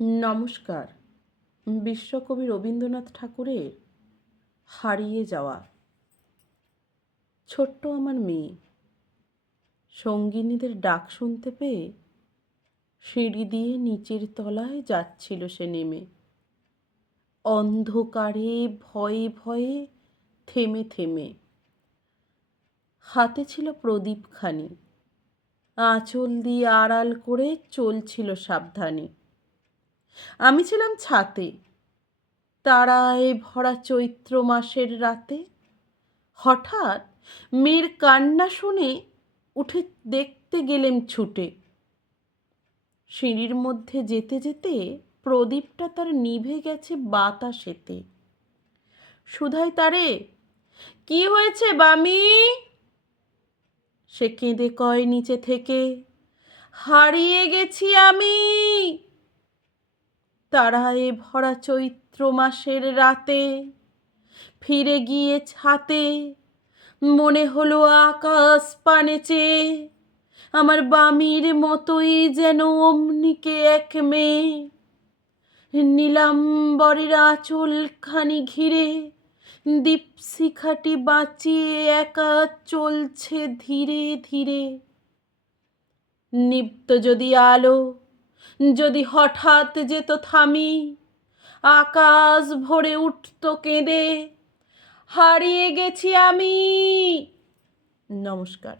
নমস্কার। বিশ্বকবি রবীন্দ্রনাথ ঠাকুরের হারিয়ে যাওয়া। ছোট্ট আমার মেয়ে সঙ্গিনীদের ডাক শুনতে পেয়ে সিঁড়ি দিয়ে নিচের তলায় যাচ্ছিল সে নেমে। অন্ধকারে ভয়ে ভয়ে থেমে থেমে। হাতে ছিল প্রদীপখানি, আঁচল দিয়ে আড়াল করে চলছিল সাবধানে। আমি ছিলাম ছাতে, তারায় ভরা চৈত্র মাসের রাতে। হঠাৎ মেয়ের কান্না শুনে উঠে দেখতে গেলেম ছুটে। সিঁড়ির মধ্যে যেতে যেতে প্রদীপটা তার নিভে গেছে বাতাসেতে। সুধাই তারে, কি হয়েছে বামি? সে কেঁদে কয় নিচে থেকে, হারিয়ে গেছি আমি। তারায় ভরা চৈত্র মাসের রাতে ফিরে গিয়ে ছাতে মনে হলো আকাশ পানে চেয়ে আমার বামির মতোই যেন অমনিকে এক মেয়ে। নীলাম্বরের আঁচলখানি ঘিরে দীপশিখাটি বাঁচিয়ে একা চলছে ধীরে ধীরে। নিভত যদি আলো, যদি হঠাৎ যেত থামি, আকাশ ভরে উঠত কেঁদে, হারিয়ে গেছি আমি। নমস্কার।